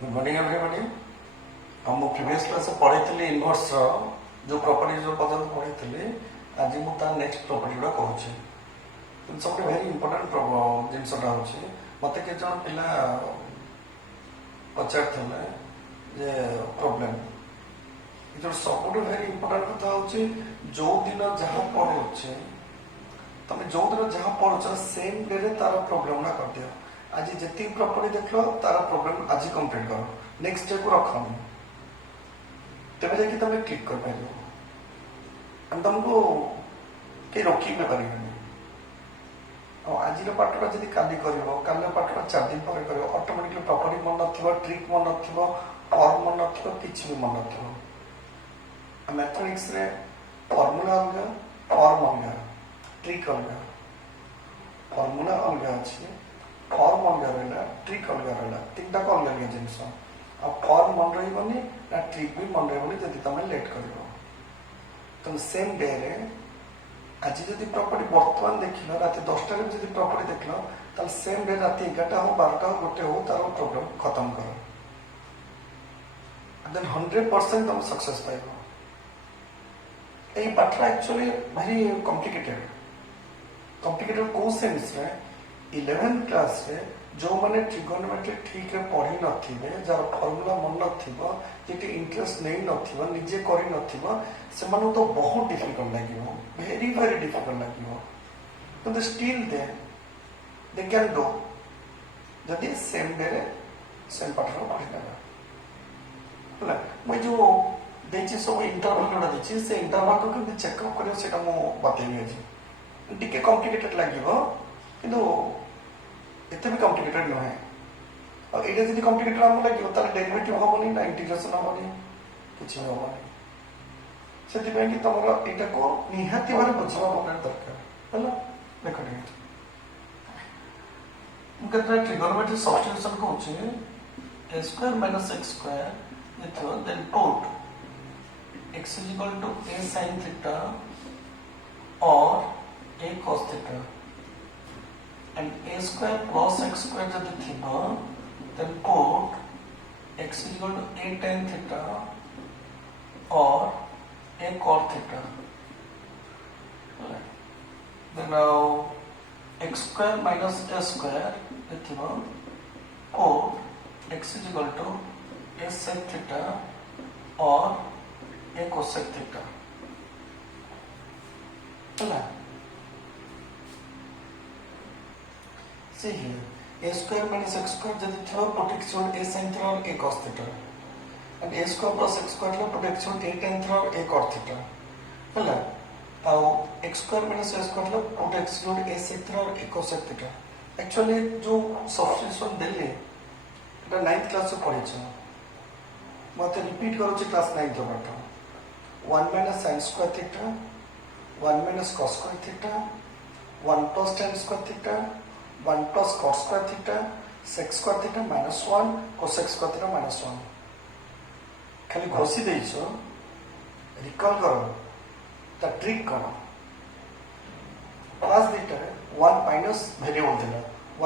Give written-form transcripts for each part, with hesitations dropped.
Good morning everybody. हम previous class पढ़ी inverse जो प्रॉपर्टी जो पर्यटन पढ़ी आज मुझे नेक्स्ट प्रॉपर्टी गुड़ा कहूँ सब वेरी इंपोर्टेंट जिनसा हूँ मत के जन पिला पचार जे प्रोब्लेम जो सब वेरी इंपोर्टेंट कथा हूँ जो दिन जहाँ पढ़ुचे तुम जो दिन जहाँ पढ़ुच सेम डे रे तार प्रोब्लेम ना कर दियो। आज जी प्रॉपर्टी देख लो तार प्रोब्लेम आज कंप्लीट करो नेक्स्ट डे को रखनी तेज जाकि तुम क्लिक कर पार तुमको कहीं रोक पारे आज पाठटा जब काली कर पाठटा 4 दिन पर कर ऑटोमेटिकली प्रॉपर्टी मन न ट्रिक मन न फॉर्म मन न कि भी मन न मैथमेटिक्स रे फॉर्मूला अलग फॉर्म अलग ट्रिक अलग फॉर्मूला अलग अच्छे फॉर्म अलग रहा ट्रिक अलग रहा तीन टाक अलग अलग जिनस आ फॉर्म मन रही ना ट्रिक भी मन रही जब तुम लेट कर तुम सेम डे रे आज जब प्रॉपर्टी बर्तमान देख रात 10टा जब प्रॉपर्टी देख लो सेम डे रात 11टा हो 12टा हो 1 हो तार प्रॉब्लम खत्म करो देन 100% तुम सक्सेस पाइब। यही पाठटा एक्चुअली वेरी कॉम्प्लिकेटेड कौ सेंस रे 11th क्लास रे जो मैंने ट्रिगोनोमेट्री ठीक रे पढ़ी नथिबे जार फॉर्मूला मन नथिबो जेटी इंटरेस्ट नहीं नथिबो निजे करि नथिबो से मानु तो बहुत डिफिकल्ट लागिवो वेरी वेरी डिफिकल्ट लागिवो तो स्टिल दे कैन डू जदि सेम डे रे सेम पाठर पढ़ी देबा हला मैं जो देछि सब इंटरवल जोड़ा देछि से इंटरवल को केमि चेकअप करियो सेटा मो बतेबी अछि टिके कॉम्प्लिकेटेड लागिवो किंतु एते भी कॉम्प्लिकेटेड न है और एटा जदि कॉम्प्लिकेटेड हम लगे ताले डेरिवेटिव होबनी ना इंटीग्रेशन होबनी किछि होबनी सेति पे कि तमरो एटा को निहाती भारे बुझवा पड़ना दरकार हला देखो ठीक मुकत्रा ट्रिगोनोमेट्री सब्स्टिट्यूशन को होचे a² - x² इथो then put x = a sin theta or a cos theta and a² plus x² जब थीबा then put x = a tan theta or a cot theta then now x² minus a² थीबा put x = a sec theta or a cosec theta ହେଲା See here, a² minus x² जब थीबा put x = a sin theta or a cos theta and a² plus x² La put x = a tan theta or a cot theta ହେଲା ଆଉ x² minus a² La put x = a sec theta or a cosec theta actually जो substitution देले एटा 9th class से पढ़िछ मते repeat करू छी class 9th पाठ 1 minus sin square theta 1 minus cos square theta 1 plus tan square theta 1 plus cot square theta sec square theta minus 1 cosec square theta minus 1 खाली Ghoshi देइछो recall करो ता trick करो class देटा 1 minus variable देला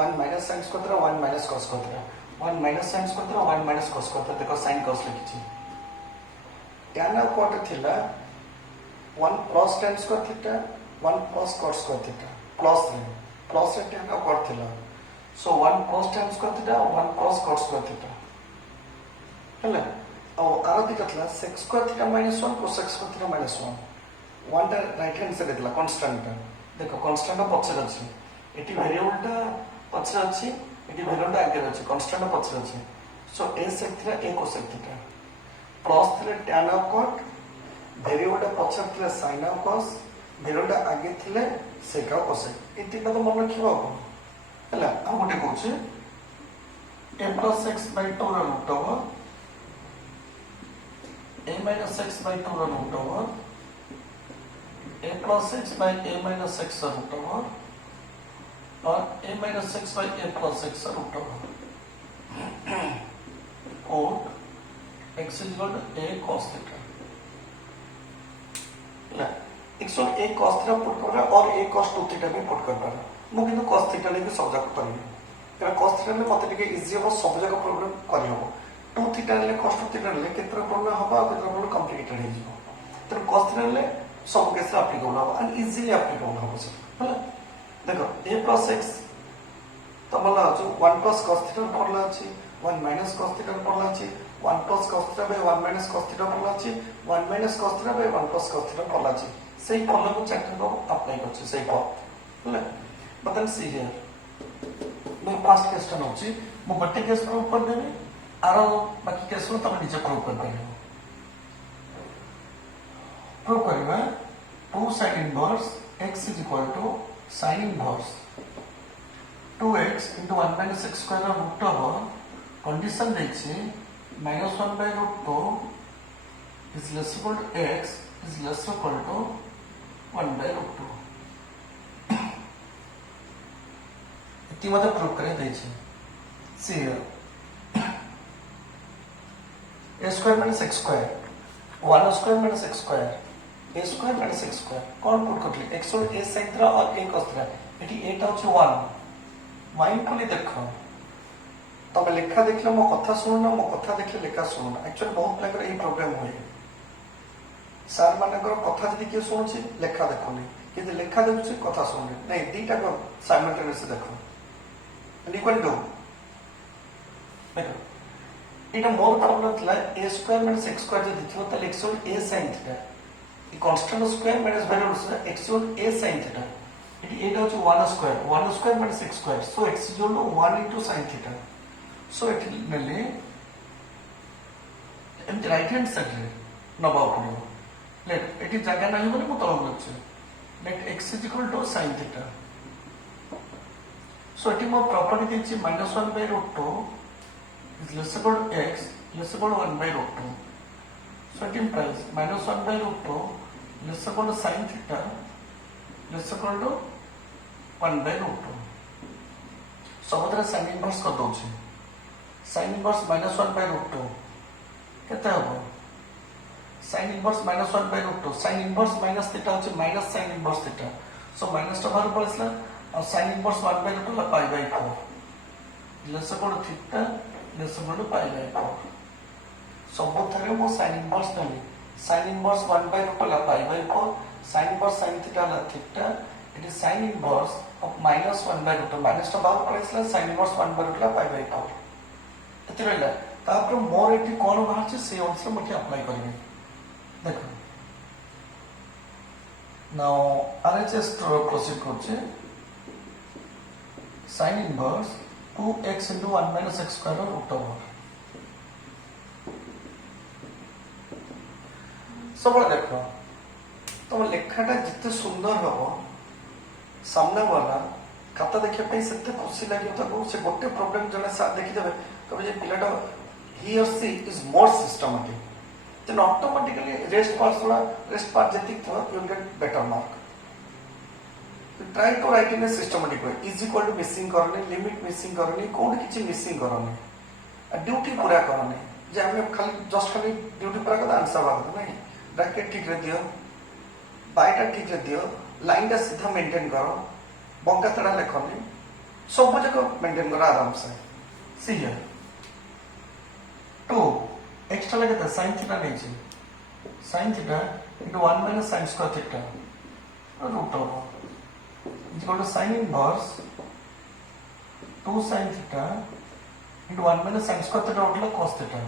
1 minus sin square theta 1 minus cos square theta 1 minus sin square theta 1 minus cos square theta देखो sin cos लिखिछि tan cot थिला 1 plus tan square theta 1 plus cot square theta plus रे tan cot थिला so 1 plus tan square theta 1 plus cot square theta हैला और आरो दिका थिला sec square theta minus 1 cosec square theta minus 1 1 टा right hand side दिला constant देखो कांस्टेंट पछर अछि एटी वेरिएबल टा पछर अछि एटी वेरिएबल टा आगे अछि कांस्टेंट पछर अछि सो a sec theta a cosec theta plus थिले tan cot वेरिएबल टा पछर थिले sin cos वेरिएबल टा आगे थिले sec cosec ए तीनटा तो मन रखिबो हैला आ गोटे कहूछ a plus x by 2 ର root over a minus x by 2 ର root over a plus x by a minus x ର रूट ओवर और a minus x by a plus x ର रूट ओवर और x = a cos theta ला x = a cos theta put करबा और a cos 2 theta भी put करबा मु किंतु cos theta ले भी सब जाक करबी एरा cos theta ले मते के इजी हो सब जाक प्रॉब्लम करि हो थीटा ले cos of theta ले केतरा प्रॉब्लम हबा केतरा प्रॉब्लम कॉम्प्लिकेटेड हे जिवो तो cos theta ले सब केस एप्लीकेबल हबा एंड इजीली एप्लीकेबल हबा सर होला देखो a plus x तो मला जो 1 plus cos theta पड़ला अछि 1 minus cos theta पड़ला अछि 1 plus cos theta by 1 minus cos theta पड़ला अछि 1 minus cos theta by 1 plus cos theta पड़ला अछि सेही फॉर्मूला को चेक करबो अप्लाई करछि सेही फॉर्म होला बट देन सी हियर मैं फर्स्ट क्वेश्चन होछि मो बट्टे केस प्रूव कर देबे आरो बाकी केस को तमे निजे प्रूव कर देबे प्रूव करबा 2 sin inverse x is equal to sin inverse 2x into 1 minus x square root over condition देछि minus 1 by root 2 is less equal to x is less equal to 1 by root 2 इतनी मतलब prove करें देछि सी a square minus x square 1 square minus x square a square minus x square कौन put करली x और a sin theta और a cos theta eighty a टा होछि 1 माइंडफुली देखो तब लेखा देखले मो कथा सुनना मो कथा देखले लेखा सुनना एक्चुअली बहुत लागर एही प्रॉब्लम होय सर मानकर कथा जदी के सुनछि लेखा देखोनी कि लेखा देखछि कथा सुनने नहीं दीटा को साइमल्टेनियसली देखो एंड यू कैन डू देखो इटा मोर प्रॉब्लम थला a square minus x square जदी थियो त x और a sin थीटा ई कांस्टेंट स्क्वायर माइनस वेरिएबल से x और a sin थीटा इट एटा होछि 1 square minus x square so x is equal to 1 into sin theta so इट नेले एम राइट हैंड साइड रे नबा पड़ो लेट एटी जगह नाही बोले मु तळ लछि let x is equal to sin theta so एटी मो प्रॉपर्टी दिछि -1 by root 2 is less equal to x less equal to 1 by root 2 so it implies -1 by root 2 less equal to sin theta less equal to 1 by root 2 सबदरे sin inverse कर दोछि sin inverse -1 by root 2 केते हबो sin inverse -1 by root 2 sin inverse minus theta होछि minus sin inverse theta so minus टा बाहर पड़सला और sin inverse 1 by root 2 La pi by 4 less equal to theta less equal to pi by 4 सब थरे मो sin inverse नली sin inverse 1 by root 2 La pi by 4 sin inverse sin theta La theta it is sin inverse of -1 by root 2 minus टा बाहर पड़सला sin inverse 1 by root 2 La pi by 4 एति रहला तापर मोर eighty कोन बाहर छै से answer मके अप्लाई करिवे देखो नाउ RHS प्रोसीड करछे sin inverse 2x into 1 minus x square root over सब देखो तुम लेखाटा जिते सुंदर हबो सामने वाला खाता देखिया पे सेते खुशी लागियो ताको से गोटे प्रॉब्लम जने सा देखि देबे कबे जे पिलाटा he or she is more systematic then automatically rest part jetik tho you will get better mark try to write in a systematic way is equal to missing करने limit missing करने code किछि missing करने duty पूरा करने जे हमें खाली just खाली duty पूरा कर आंसर बात नहीं ब्रैकेट ठीक रे दियो बायटा ठीक रे दियो लाइन टा सीधा मेंटेन करो बंका तड़ा लिखनी सब जगह मेंटेन करो आराम से सी हियर 2 एक्स्ट्रा लगे था sin थीटा नहीं छी sin theta into 1 minus sin square theta root over is equal to sin inverse 2 sin theta into 1 minus sin square theta root over cos theta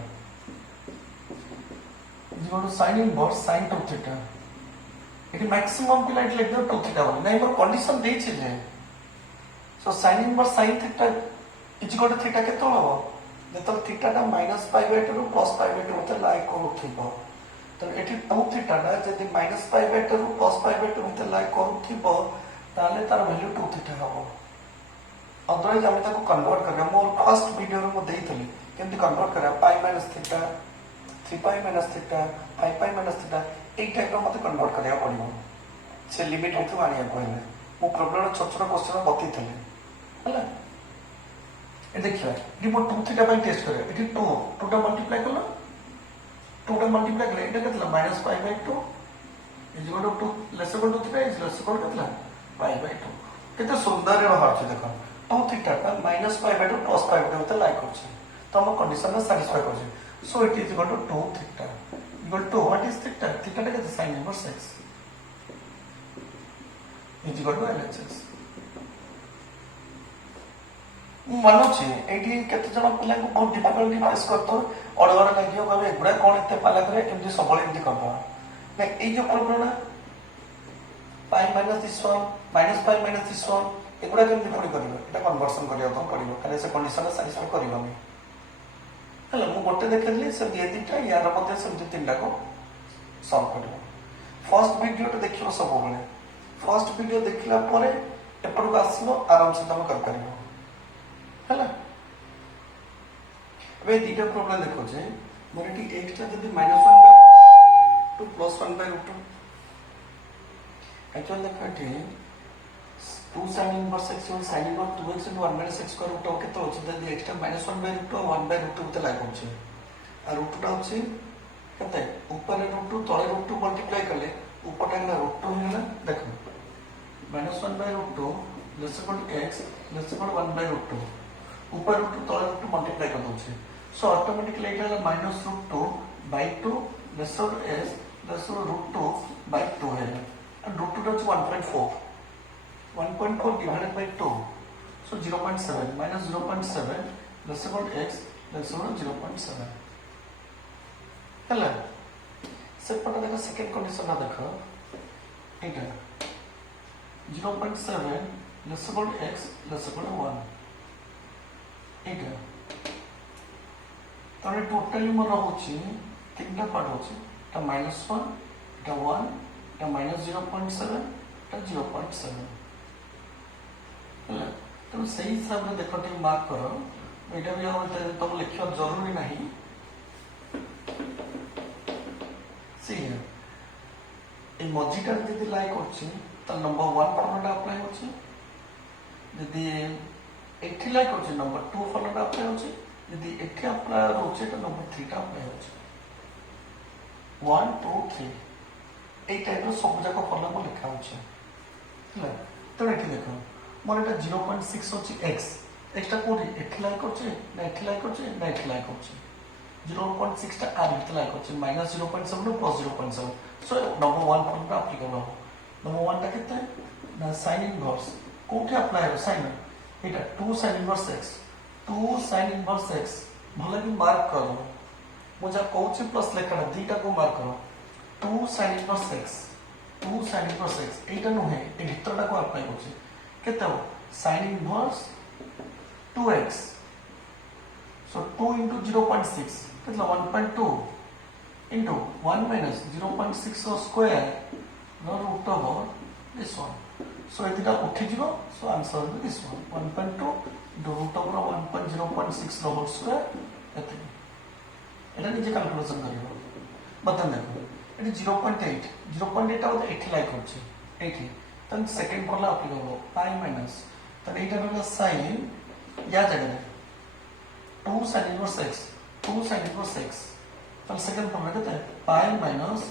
is equal to sin inverse sin 2 theta it maximum पिला it लिख दो 2 theta वाला नहीं पर condition दे छी जे सो sin inverse sin theta is equal to theta केतो हो जतल theta टा minus pi by 2 ରୁ प्लस पाई बाय 2 मते लाइक करूथिबो तो एठी 2 थीटा टा जदी माइनस पाई बाय 2 ରୁ प्लस पाई बाय 2 मते लाइक करूथिबो ताले तार वैल्यू 2 थीटा हबो अदरवाइज हम ताको कन्वर्ट करबा मोर फर्स्ट वीडियो रे म देइथली केमति कन्वर्ट करा pi minus theta 3 pi minus theta 5 pi minus theta एक टाइप रो मते कन्वर्ट करिया पड़िबो से लिमिट हेतु आनिया कहले मो प्रॉब्लम छोट छोट क्वेश्चन बतैथले हला ए देखिए रिपोर्ट 2 थीटा पे टेस्ट करे इट 2 टा मल्टीप्लाई करलो 2 टा मल्टीप्लाई करे एटा केतला -π/2 is equal to 2 less equal to theta is less equal to केतला π/2 केते सुंदर रे बाहर छै देखो 2 थीटा का -π/2 प्लस π/2 मते लाइक करछ तो हम कंडीशन में सैटिस्फाई करछ So it is equal to 2 theta equal to what is theta? Theta is the sin inverse x is equal to LHS. मन अच्छे ये केत जन पिला बहुत डिफिकल्टी फेस करतो अड़गड़ लगे कहते एगुड़ा कौन एत पाला करे एमती सब एमती करदे ये जो problem pi minus this one minus pi minus this one एगुड़ा केमती पड़ी करिवो एटा कन्वर्सन करिया पड़िबो खाली से कंडीशन सैटिस्फाई करिवोनी हेलो मु गोटे देखली से ये दिटा यार मध्ये से तीनटा को सॉल्व करिवो फर्स्ट वीडियो तो देखियो सब बेले फर्स्ट वीडियो देखला परे एपडको आसलो आराम से तुम कर परिबो हैला वे दीटा प्रॉब्लम देखो जे मोर एटी x ता जदी -1/2 +1/√2 एक्चुअली देखो एटी 2 sin inverse x और sin inverse 2x * 1 - x square root केते होछ जदी x ता -1/√2 और 1/√2 ते लाग होछ आ रूट टा होछ केते ऊपर √2 तळे √2 मल्टीप्लाई करले ऊपर टा √2 हेला देखो -1/√2 x <1/√2 ऊपर √2 तळे √2 मल्टीप्लाई कर दोछे सो ऑटोमेटिकली एटा -√2/2 s √2/2 है and √2 is 1.4 divided by 2 so 0.7 -0.7 x 0.7 हेला से पता देखो सेकंड कंडीशन ना देखो एटा 0.7 x 1 एटा तो टोटली मोर होची तीनटा पार्ट होची ता -1 ता 1 ता -0.7 ता 0.7 ହେଲା तो सही हिसाब रे देखो टी मार्क करो एटा भी हम तुम लिखियो जरूरी नहीं सी ए मजिटा जदी लाइक होची ता नंबर 1 फॉर्मूला अप्लाई होची जदी एठी लाइक होची नंबर 2 फॉर्मूला अप्लाई होची यदि एठी अप्लाई होची तो नंबर 3 टा अप्लाई होची 1 2 3 ए टाइप रो सब जाक फॉर्मूला को लिखा होची ହେଲା तो एठी देखो मोर एटा 0.6 होची x टा कोडी एठी लाइक होची ना एठी लाइक होची ना एठी लाइक होची 0.6 टा आर एठी लाइक होची -0.7 +0.7 सो नंबर 1 फॉर्मूला अप्लाई करो नंबर 1 टा कितना ना sin इनवर्स कोठी अप्लाई हो sin एटा 2 sin inverse x 2 sin inverse x भले भी मार्क करो मुझे कहूची प्लस लेखा दीटा को मार्क करो 2 sin inverse x 2 sin inverse x एटा नुहे ए भितरटा को अप्लाई होची केते हो sin inverse 2x so 2 into 0.6 केतला 1.2 into 1 minus 0.6 square no root over this one so एतिटा उठी zero so answer will be this one 1.2 into root over 1.0.6 the whole square एति एटा निजे calculation करियो बतन देखो एटी 0.8 आउ 8 लाइक होची 80 तन सेकंड फॉर्मूला अप्लाई करो pi minus तन एटा रहला sin या जगह 2 sin inverse x 2 sin inverse x तन सेकंड फॉर्मूला कहते हैं pi minus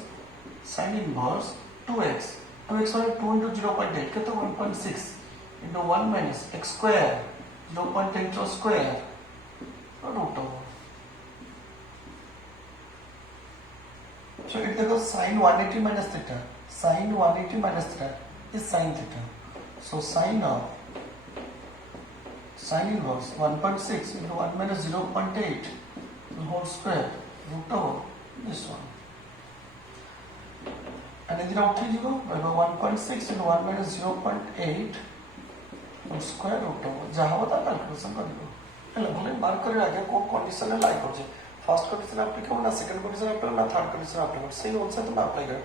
sin inverse 2x 2x वाले 2 into 0.8 कहते हैं 1.6 into 1 minus x square 0.8 row square root over so it देखो sin 180 minus theta sin 180 minus theta is sin theta so sin of sin inverse 1.6 into 1 minus 0.8 the whole square root over this one and then out here by 1.6 into 1 minus 0.8 whole square root over जहाँ होता calculation करियो hello भले mark करे आगे को condition है like हो जाए फर्स्ट कंडीशन अप्लाई करो ना सेकंड कंडीशन अप्लाई ना थर्ड कंडीशन अप्लाई करो सही अनुसार तुम अप्लाई करो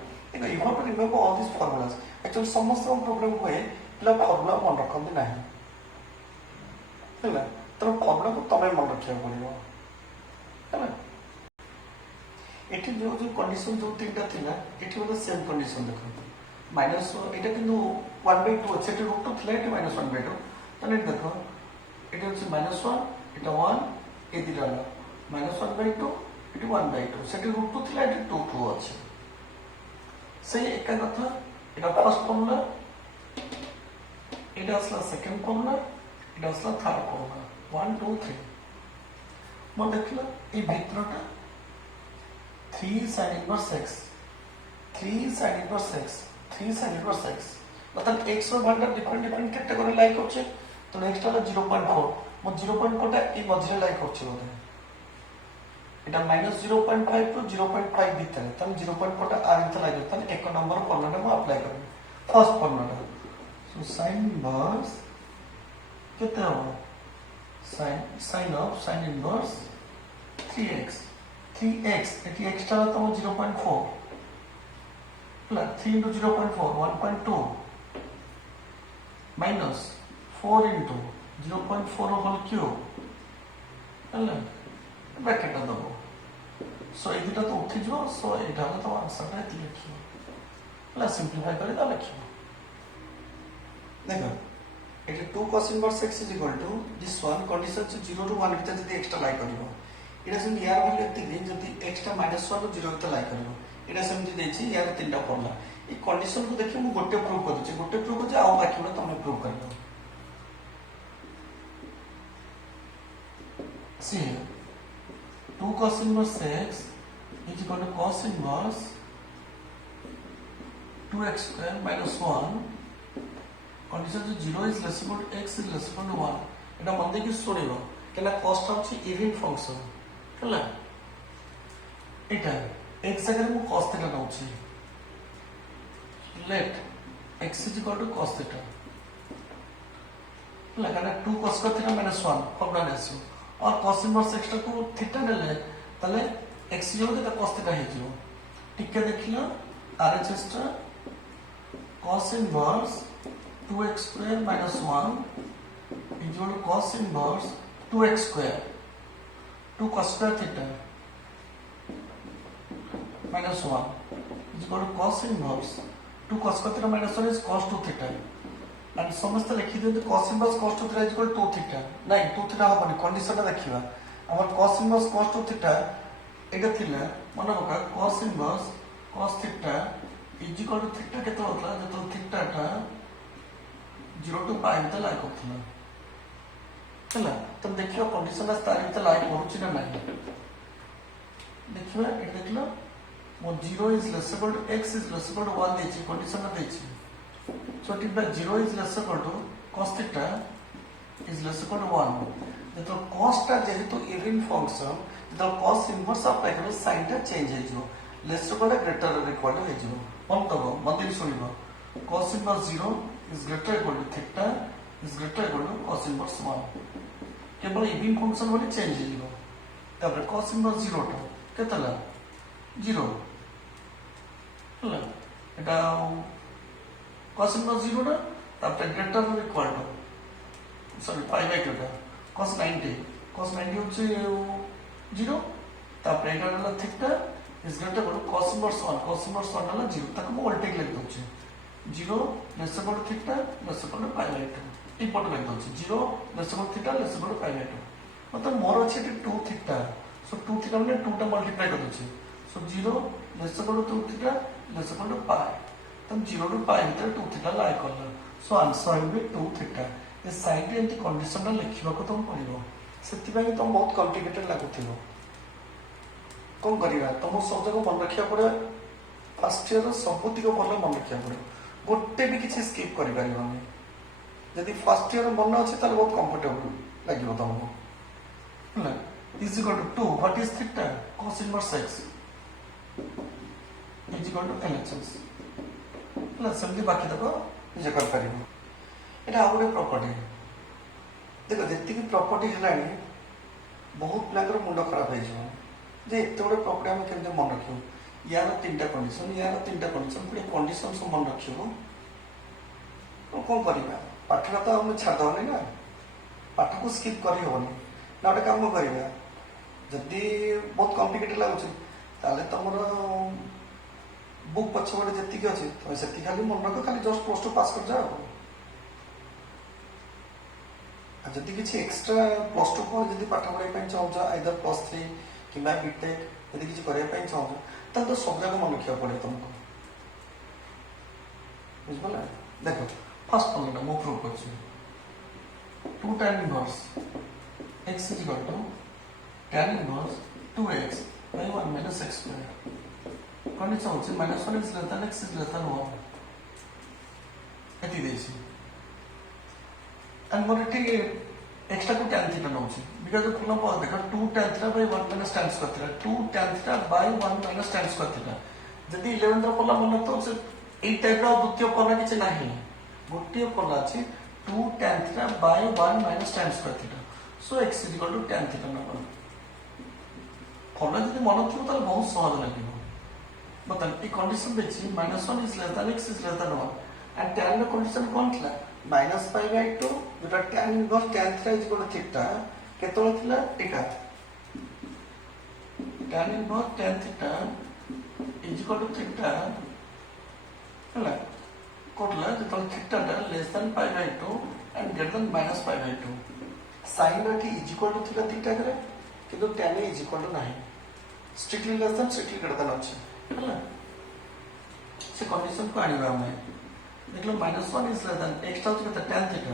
you have to remember all this formulas actually समस्त प्रॉब्लम हुए पिला फार्मूला मन रखंदी नाही हैला तो फार्मूला को तमे मन रखिया पड़ियो हैला एठी जो जो कंडीशन जो तीनटा थिला एठी वाला सेम कंडीशन देखो माइनस एटा किंतु 1/2 सेट रूट 2 थिला एठी -1/2 तने देखो एटा होची -1 एटा 1 ए दिला -1/2 एटी 1/2 सेटी रूट 2 थिला एटी 2 अछि से एका कथा एटा फर्स्ट फॉर्मूला एटा असला सेकंड फॉर्मूला एटा असला थर्ड फॉर्मूला 1 2 3 म देखला ए भितरटा 3 sin inverse x 3 sin inverse x 3 sin inverse x मतलब x ର ଭାଲ୍ୟୁଟା डिफरेंट कैटेगरी लाई करछे तो नेक्स्ट होला 0.4 मो 0.4 टा ई मझिरे लाई करछे बोले এটা -0.5 टू 0.5 ভিতরে তাহলে 0.4 টা আর ভিতরে লাগে তাহলে এক নম্বর ফর্মুলাটা মু अप्लाई করব ফার্স্ট ফর্মুলাটা সো sin ইনভার্স কেতে হবে sin ইনভার্স 3x এটি x টা তো 0.4 plus 3 into 0.4 1.2 minus 4 into 0.4 whole cube ହେଲା ব্র্যাকেট দেব সো এই দুটো তো উঠে যাব সো এটা হলো তো आंसरটা এটি লিখিব প্লাস সিম্পলিফাই করে দাও লিখিব দেখো এটা 2 cos inverse x is equal to this one condition is 0 to 1 ভিতরে যদি x টা লাই করিব এটা সেমতি ইয়ার ভ্যালু এতিকি যদি x টা -1 ରୁ 0 ভিতরে লাই করিব এটা সেমতি দেইছি ইয়ার তিনটা ফর্মুলা এই कंडीशन को देखिए मु गोटे प्रूव कर दूची गोटे प्रूव कर आ बाकी बड़ा तुमने प्रूव कर दो सी 2 cos inverse x is equal to cos inverse 2x square minus 1 condition जो 0 is less equal to x is less equal to 1 এটা মন দেখি শুনিবো কেলা কষ্ট হচ্ছে ইভেন ফাংশন কেলা এটা x জায়গায় মু cos থিটা নাউছি let x is equal to cos theta लगाना 2 cos theta minus 1 फॉर्मूला लेसु और cos inverse x को थीटा ले तले x जो तो cos theta हे जो ठीक है देखियो RHS टा cos inverse 2x square minus 1 is equal to cos inverse 2x square 2 cos square theta minus 1 is equal to cos inverse 2 cos theta minus 1 is cos 2 theta and समस्त लिखि दियौ cos inverse cos 2 theta is equal to 2 theta नहीं 2 theta हबनी condition देखिबा हमर cos inverse cos 2 theta एटा थिला मन बका cos inverse cos theta is equal to theta केते होतला जतो theta टा 0 to pi त लाइक होतला चला तुम देखियो कंडीशन तार त लाइक होछि ना नहीं देखिबा एटा देखलो मो 0 is less equal to x is less equal to 1 देछि कंडीशन ना देछि so it by 0 is less equal to cos theta is less equal to 1 तो cos टा जेहेतु इवन फंक्शन तो cos इनवर्स अप्लाई करो sin टा चेंज हे जो less equal to greater equal to हे जो मन तब मंदिर सुनिबो cos inverse 0 is greater equal to theta is greater equal to cos inverse 1 केवल इवन फंक्शन वाली चेंज हे जो तब cos इनवर्स 0 टा केतला 0 এটা cos inverse 0 না তারপরে greater or equal to sorry pi by 2 টা cos 90 হচ্ছে 0 তারপরে এটা হলো theta is greater to cos inverse 1 হলো 0 তাকে আমি উল্টে লিখে দউছি 0 less equal to theta less equal to pi by 2 এই পটে লিখে দউছি 0 less equal to theta less equal to pi by 2 मतलब मोर আছে এটা 2 থিটা সো 2 থিটা মানে 2 টা মাল্টিপ্লাই করে দউছি so 0 less equal to 2 theta less equal to pi तब 0 टू पाई भीतर 2 थीटा लाई करला so answer will be 2 theta ए साइड एंटी कंडीशन ला लिखिबा को तुम पड़िबो सेति भाई तुम बहुत कॉम्प्लिकेटेड लागुथिबो कोन करिवा तुम सब जगह मन रखिया पड़े फर्स्ट ईयर सबुतिक भल मन रखिया पड़े गोटे भी किसी स्किप करि परिबानी यदि फर्स्ट ईयर मन अछि त बहुत कंफर्टेबल लागिबो तुमको ना is equal to 2 what is theta cos inverse x is equal to LHS plus समझे बाकी तक जे कर परिबो एटा आ गुटे प्रॉपर्टी देखो जति की प्रॉपर्टी हलानी बहुत प्लागर मुंड खराब हो जाय जे एते बडे प्रॉपर्टी हम केमते मन रखियो यार तीनटा कंडीशन पुरे कंडीशन सब मन रखियो तो कोन करिबा पाठरा तो हम छाड़ दवनी ना पाठ को स्किप करि होनी ना ओटा काम करिबा जदी बहुत कॉम्प्लिकेटेड लागुछ ताले तमर बुक पछबडे जति के अछि तो सेति खाली मन रख खाली जस्ट प्लस 2 पास कर जाओ आ जति किछि एक्स्ट्रा प्लस 2 पर जति पाठ पढाई पय चाहो जा आइदर प्लस 3 किबा बीटेक जति किछि करे पय चाहो त सब जगह मन रखिया पड़े तुमको बुझबला देखो फर्स्ट पॉइंट मो प्रूव करछि 2 tan inverse x is equal to tan inverse 2x by 1 minus minus x square. Condition होची minus 1 is less than x is less than 1. एती देसी. And मोर एटी एक्स्ट्रा को tan theta नौची. Because of फुला पास देखा 2 tan theta by 1 minus tan square theta. 2 tan theta by 1 minus tan square theta. जदि 11 ର फला मन तो से এই টাইপ ର দ্বিতীয় ফলা কিছু ନାହିଁ. গোটিয়ে ফলা আছে 2 tan theta by 1 minus tan square theta. So x is equal to tan theta number. फला जदि मन थियो त बहुत सहज लागिबो. मतलब এই कंडीशन देखि -1 is less than x is less than 1 and tan ର कंडीशन कोन थिला -π/2 जेटा tan inverse tan theta is equal to theta केतोल थिला टीका tan inverse tan theta is equal to theta हला कोटला जेतोल theta टा less than π/2 and greater than -π/2 sin T is equal to theta theta करे किंतु tan is equal to नहीं strictly less than strictly greater than अछि हला से condition को आनिबा हमें देखलो -1 is less than x टा होता tan theta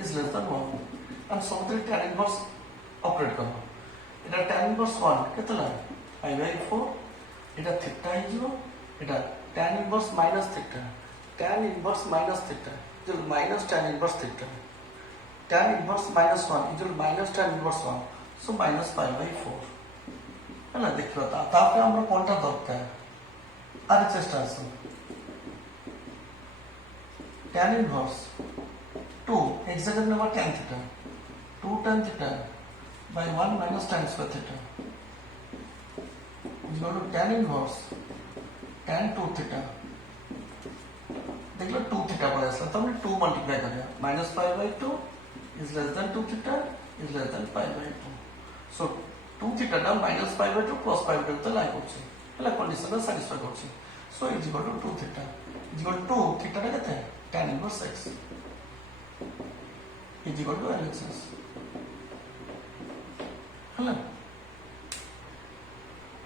is less than 1 and समतल tan inverse ऑपरेट करो एटा tan inverse 1 केतला π/4 एटा थीटा हिजो एटा tan inverse minus theta जो minus tan inverse theta tan inverse -1 जो minus tan inverse 1 so -π/4 हला देखियो तापर हमरा कोनटा दरकार आरे चेष्टा आसो tan inverse 2 exact number tan theta 2 tan theta by 1 minus tan square theta is equal to tan inverse tan 2 theta देख लो 2 theta पर ऐसा तो हमने 2 मल्टीप्लाई कर दिया -π/2 is less than 2 theta is less than π/2 so 2 theta टा -π/2 plus π/2 तो like होची हला कंडीशन सैटिस्फाई होची so is equal to 2 theta is equal to 2 theta टा केते tan inverse x is equal to LHS हला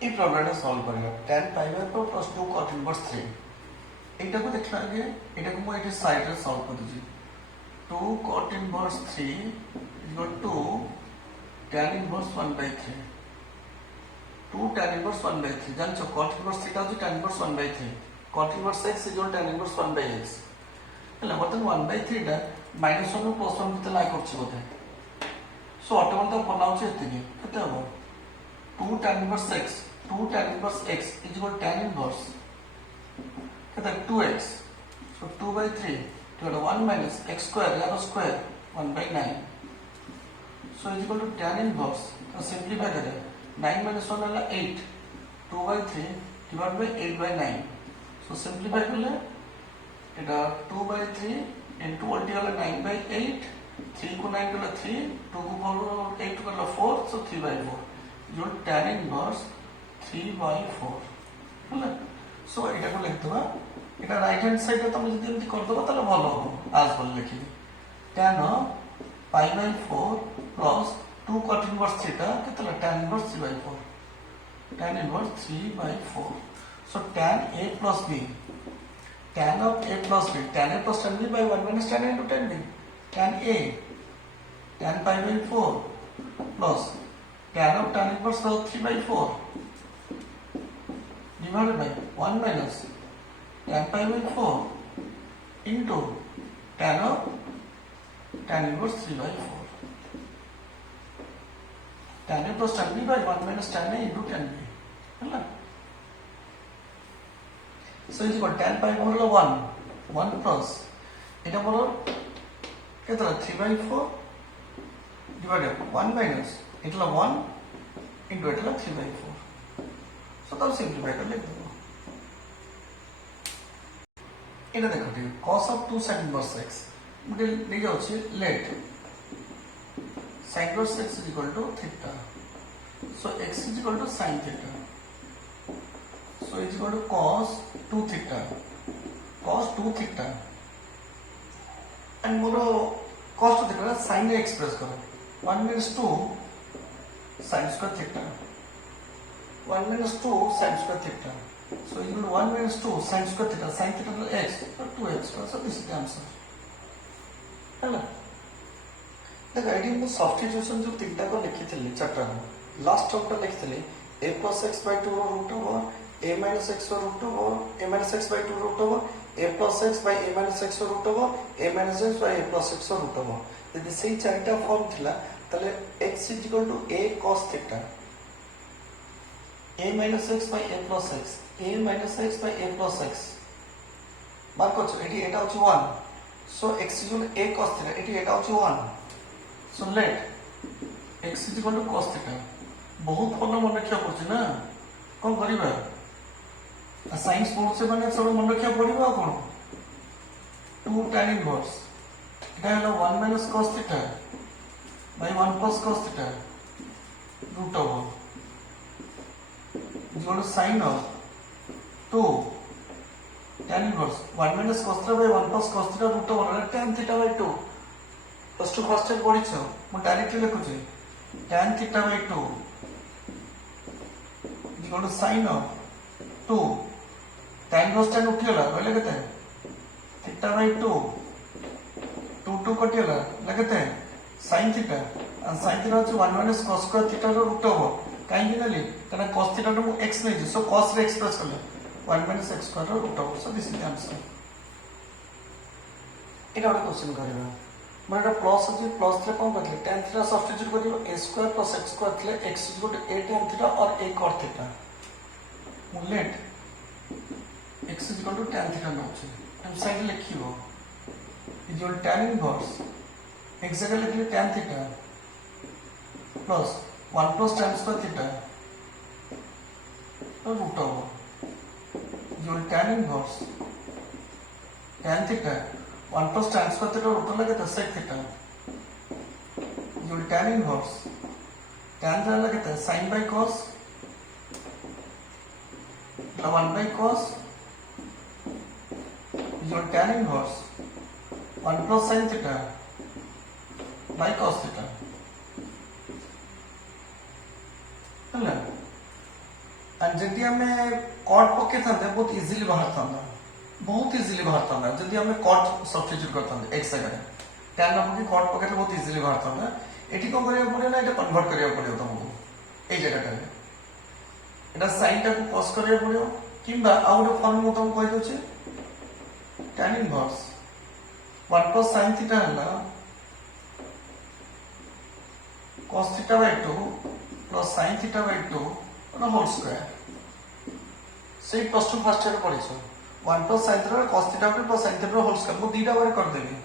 এই প্রবলেমটা সলভ করিবা tan π/4 plus 2 cot inverse 3 এটাকে দেখলা আগে এটাকে মই এটা সাইডে সলভ করে দিছি 2 cot inverse 3 is equal to tan inverse 1/3 2 tan inverse 1/3 জানছো cot inverse theta হচ্ছে tan inverse 1/3 cot inverse x is equal to tan inverse 1/x হলা বর্তমান 1/3 টা -1 + 1 ভিতরে লাই করছি বোধে সো অটোমেটিক বলা হচ্ছে এতিকি কত হবে 2 tan inverse x 2 tan inverse x is equal to tan inverse कत 2x so 2/3 divided 1 minus x square यार square 1/9 so is equal to tan inverse तो सिंपलीफाई करें 9 minus 1 वाला 8 2/3 divided by 8/9 so सिंपलीफाई कर ले এটা 2/3 into what वाला 9/8 3 को 9 वाला 3 2 को 8 वाला 4 so 3/4 जो tan inverse 3/4 হলো সো এটা को লিখতে হবে এটা রাইট হ্যান্ড সাইডে তুমি যদি এমনি করে দাও তাহলে ভালো হবে আজ বলে লিখি tan π/4 plus 2 cot inverse theta Ketla tan inverse 3/4 tan inverse 3/4 so tan a plus b tan of a plus b tan a plus tan b by 1 minus tan a into tan b tan a tan π/4 plus tan of tan inverse 3/4 divided by 1 minus tan π/4 into tan of tan inverse 3/4 tan a plus tan b by 1 minus tan a into tan b हला so is equal tan π/4 হলো 1 plus এটা হলো কতটা 3/4 divided 1 minus এটা হলো 1 into এটা হলো 3/4 so তাও সিম্পলিফাই করে লিখে দেব এটা দেখো ঠিক cos of 2 sin inverse x মুকে লিখা হচ্ছে let sin inverse x is equal to theta so x is equal to sin theta so is equal to cos 2 theta and more cos to theta sin रे express करो 1 minus 2 sin square theta 1 minus 2 sin square theta so is equal to 1 minus 2 sin square theta sin theta is x so 2x so this is the answer हला देखो AD मु substitution जो तीनटा को लिखी थली चारटा last term टा लिखी थली a plus x by 2 root over a minus x root over a minus x by 2 root over a plus x by a minus x root over a minus x by a plus x root over यदि सेही चारिटा form थिला तले x is equal to a cos theta a minus x by a plus x a minus x by a plus x mark करछो एटी एटा होची 1 so x is equal to a cos theta eighty एटा होची 1 so let x is equal to cos theta बहुत भल मन रखा पड़छ ना कौन करिबा साइंस बोर्ड से माने सब मन रखा पड़िबा कोन 2 tan inverse এটা হলো 1 minus cos theta by 1 plus cos theta root over is equal to sin of 2 tan inverse 1 minus cos theta by 1 plus cos theta root over tan theta by 2 plus 2 first step पढिছো मु directly लिखुची tan theta by 2 is equal to sin of 2 tan cos tan उठियला बोले केते theta by 2 2 2 कटियला लगते sin theta and sin theta होची 1 minus cos square theta रो root over काहे कि नली कना cos theta रो x नै जे सो cos रे एक्सप्रेस करले 1 minus x square रो root over so this is the answer एटा वाला क्वेश्चन करिबा मोर एटा प्लस अछि प्लस रे कोन बदले tan theta सब्स्टिट्यूट करियो a square plus x square थले x is equal to a tan theta or a cot theta let x is equal to tan theta नोचे हम side लिखियो is equal to tan inverse x जगह लिख ले tan theta plus 1 plus tan square theta और root over is equal to tan inverse tan theta 1 plus tan square theta root लगे तो sec theta is equal to tan inverse tan theta लगे तो sin by cos 1 by cos is equal to tan inverse 1 plus sin theta by cos theta ହେଲା and जदि हमें cot पके थांते बहुत easily बाहर थांदा जदि हमें cot सब्स्टिट्यूट करथांते x जगह tan ना पके cot पके तो बहुत इजीली बाहर थांदा एटी को करिया पड़े ना एटा कन्वर्ट करिया पड़ियो तुमको ए जगह रे एटा sin टा को cos करिया पड़ियो किंबा आउट फॉर्म में तुम कहि दोछे tan inverse 1 plus sin theta हला cos theta by 2 plus sin theta by 2 और होल स्क्वायर से प्लस 2 फर्स्ट ईयर पढिছো 1 plus sin theta cos theta by 2 plus sin theta whole square मु दीटा बार कर देबी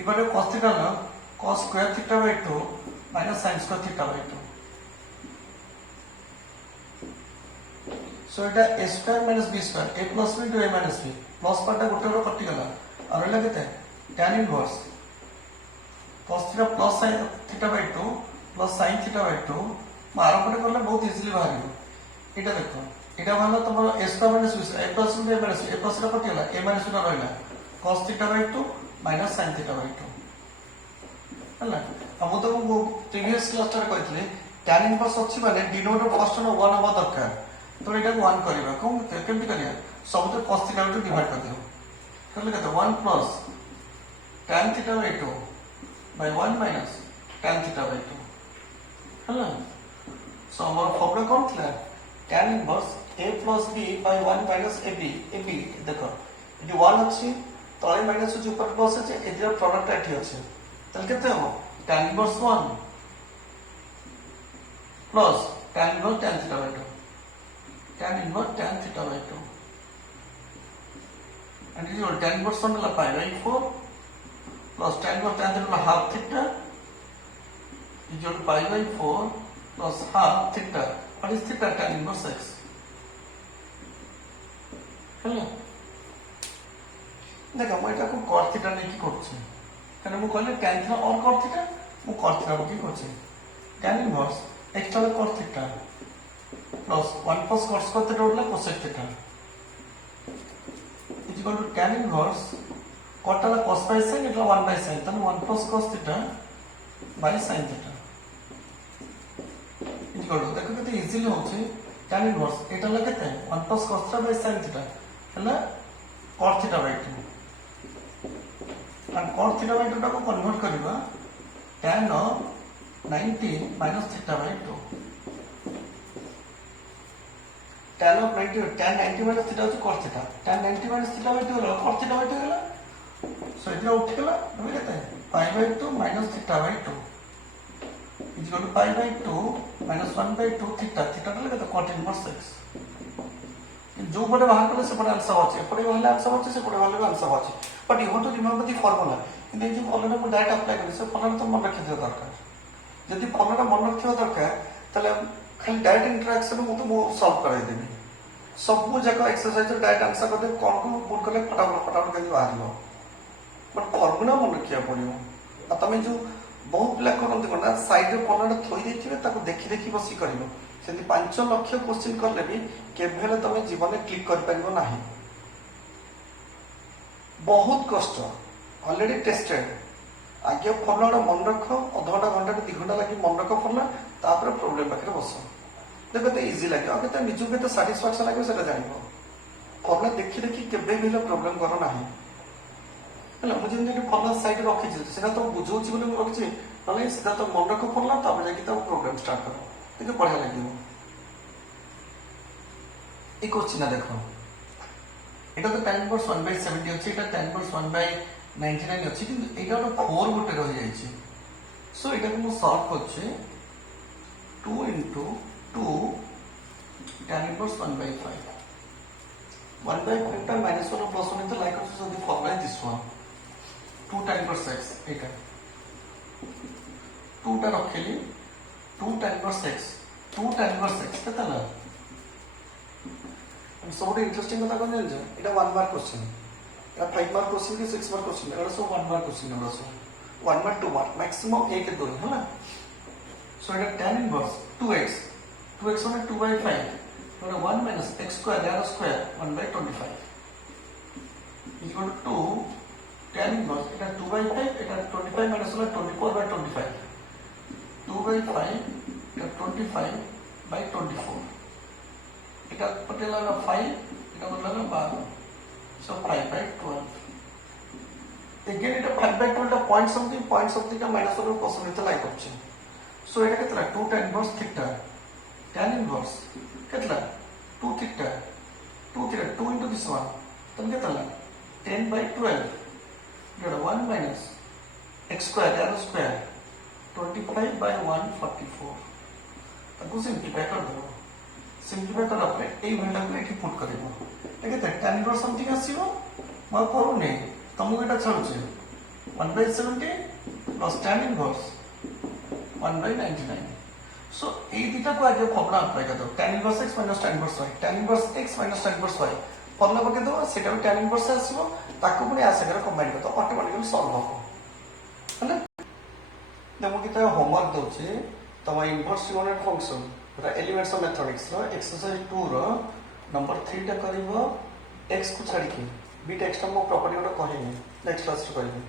डिवाइड cos theta हला cos square theta by 2 minus sin square theta by 2 so এটা a square minus b square a plus b to a minus b plus part गोटे रो कटि गला और रहला केते tan inverse cos theta plus sin theta by 2 plus sin theta by 2 मारो पटे करले बहुत इजीली बाहरियो एटा देखो एटा मानलो तमरो a square minus b square a plus b a minus b a plus रो कटि गला a minus b रहला cos theta by 2 minus sin theta by 2 हला अब तो प्रीवियस क्लास रे कहथले tan inverse अछि माने डिनोमिनेटर फर्स्ट नो 1 होबा दरकार तो एटा को 1 करबा कोन केमति करिया सब तो cos theta by 2 डिवाइड कर दियो करले केते 1 plus tan theta by 2 by 1 minus tan theta by 2 हला सो हमर फॉर्मूला कोन थला tan inverse a plus b by 1 minus ab देखो एटी 1 अछि तळे माइनस अछि ऊपर प्लस अछि एतिर प्रोडक्ट एठी अछि तल केते हो tan inverse 1 plus tan inverse tan theta by 2 tan inverse tan theta by 2 and this is tan inverse 1 La pi by 4 plus tan inverse tan theta half theta is equal to pi by 4 plus half theta. What is theta? Tan inverse x. Hello. देखो मैं इटा को cot theta नहीं की करछी कने मु कहले tan theta और cot theta मु cot theta की करछी tan inverse x टा cot theta plus 1 plus cos square theta होला cosec theta is equal to tan inverse cot टा cos by sin इटा 1 by sin तने 1 plus cos theta by sin theta is equal to देखो कितने easily होची tan inverse एटा ला केते 1 plus cos theta by sin theta हला cot theta by 2 and cot theta by 2 टा को कन्वर्ट करबा tan of 90 minus theta by 2 tan of 90 tan 90 minus theta होची cos theta tan 90 minus theta by 2 होला cos theta by 2 होला सो इधर उठ गेला हमें कहते हैं pi by 2 minus theta by 2 is equal to pi by 2 minus 1 by 2 theta theta टा कहते cot inverse x जो पटे बाहर कले से पटे आंसर होचे पटे वाले आंसर होचे से पटे वाले आंसर होचे but you have to remember the formula in जो फॉर्मूला को डायरेक्ट अप्लाई करी से फॉर्मूला तो मन रखि दियो दरकार यदि फॉर्मूला मन रखियो दरकार तले खाली डायरेक्ट इंटरेक्शन मु तो मु सॉल्व कराई देबी सब जगह एक्सरसाइज डायरेक्ट आंसर कर दे कोन को पुट करले फटाफट के बाहरियो बट फॉर्मूला मन रखिया पड़ियो आ तमे जो बहुत पिला करन कोना साइड रे फॉर्मूला थोई देथिबे ताको देखि देखि बसी करियो सेति 5 लाख क्वेश्चन करले भी केभेले तमे जीवन में क्लिक कर परिबो नाही बहुत कष्ट ऑलरेडी टेस्टेड आगे फॉर्मूला मन रख अधा घंटा 2 घंटा लगी मन रख फॉर्मूला तापर प्रॉब्लम पाखे बस देखो तो इजी लगे आगे तो निजु के सैटिस्फैक्शन लगे सेटा जानिबो फॉर्मूला देखि देखि केबे भी प्रॉब्लम करो नाही हला मुझे जेंति फॉर्मूला साइड रखि छी सेटा तो बुझौछि बोले रखि छी नले सेटा तो मन रख फॉर्मूला तापर जाके तो प्रॉब्लम स्टार्ट करो देखो बढ़िया लगिबो ए क्वेश्चन देखो এটা তো tan inverse 1/70 ଅଛି এটা tan inverse 1/99 ଅଛି কিন্তু এটা তো 4 গোটে রহি যাইছে সো এটা মু সলভ করছি 2 into 2 tan inverse 1/5 1/5 টা minus 1 plus 1 তো লাইক করছো যদি formula this one 2 tan inverse x এটা 2 টা রখিলি 2 tan inverse x 2 tan inverse x কেতে না सबसे इंटरेस्टिंग कथा कौन जानछ एटा 1 मार्क क्वेश्चन एटा 5 मार्क क्वेश्चन कि 6 मार्क क्वेश्चन एटा सब 1 मार्क क्वेश्चन एटा सब 1 मार्क 2 मार्क मैक्सिमम 1 2 है ना सो एटा tan इनवर्स 2x 2x माने 2/5 एटा 1 minus x square यार square 1/25 is equal to 2 tan inverse Etah 2/5 Etah 25 minus 24/25 2/5 एटा 25/24 এটা পটেলা না 5 এটা বললা না 12 সো 5/12 again এটা 5/12 টা পয়েন্ট সামথিং কা মাইনাস 1 কোশ্চেন এটা লাইক হচ্ছে সো এটা Ketla 2 tan inverse theta tan inverse Ketla 2 theta 2 into this one তখন কেতলা 10/12 এটা 1 minus x square r square 25/144 তাকু simplify कर दो सिंप्लीफाई करला परे এই ভ্যালুটাকে এটি পুট করিব দেখে তো tan inverse সামথিং আসিব মই করু নেই তমু এটা ছাড়ুছে 1/70 plus tan inverse 1/99 সো এই দুটা को আগে ফর্মুলা अप्लाई कर दो tan inverse x minus tan inverse y tan inverse x minus tan inverse y formula পকে দাও সেটা tan inverse আসিব তাকু পুনি আশা করে কম্বাইন করতে অটোমেটিক্যালি সলভ হবে হলো দেখো কি তা হোমওয়ার্ক দউছে তোমার inverse unit function elements of mathematics रो एक्सरसाइज 2 रो नंबर 3 टा करिवो x को छाड़ी के बीट x टा मो प्रॉपर्टी गोटा कहिनी नेक्स्ट क्लास रे करिवो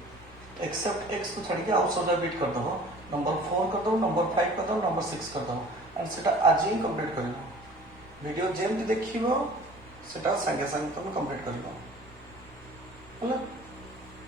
एक्सेप्ट x को छाड़ी के आउट सब बीट कर दबो नंबर 4 कर दो नंबर 5 कर दो नंबर 6 कर दो एंड सेटा आज ही कंप्लीट करिवो वीडियो जेम देखिवो सेटा संगे संगे तुम कंप्लीट करिवो होला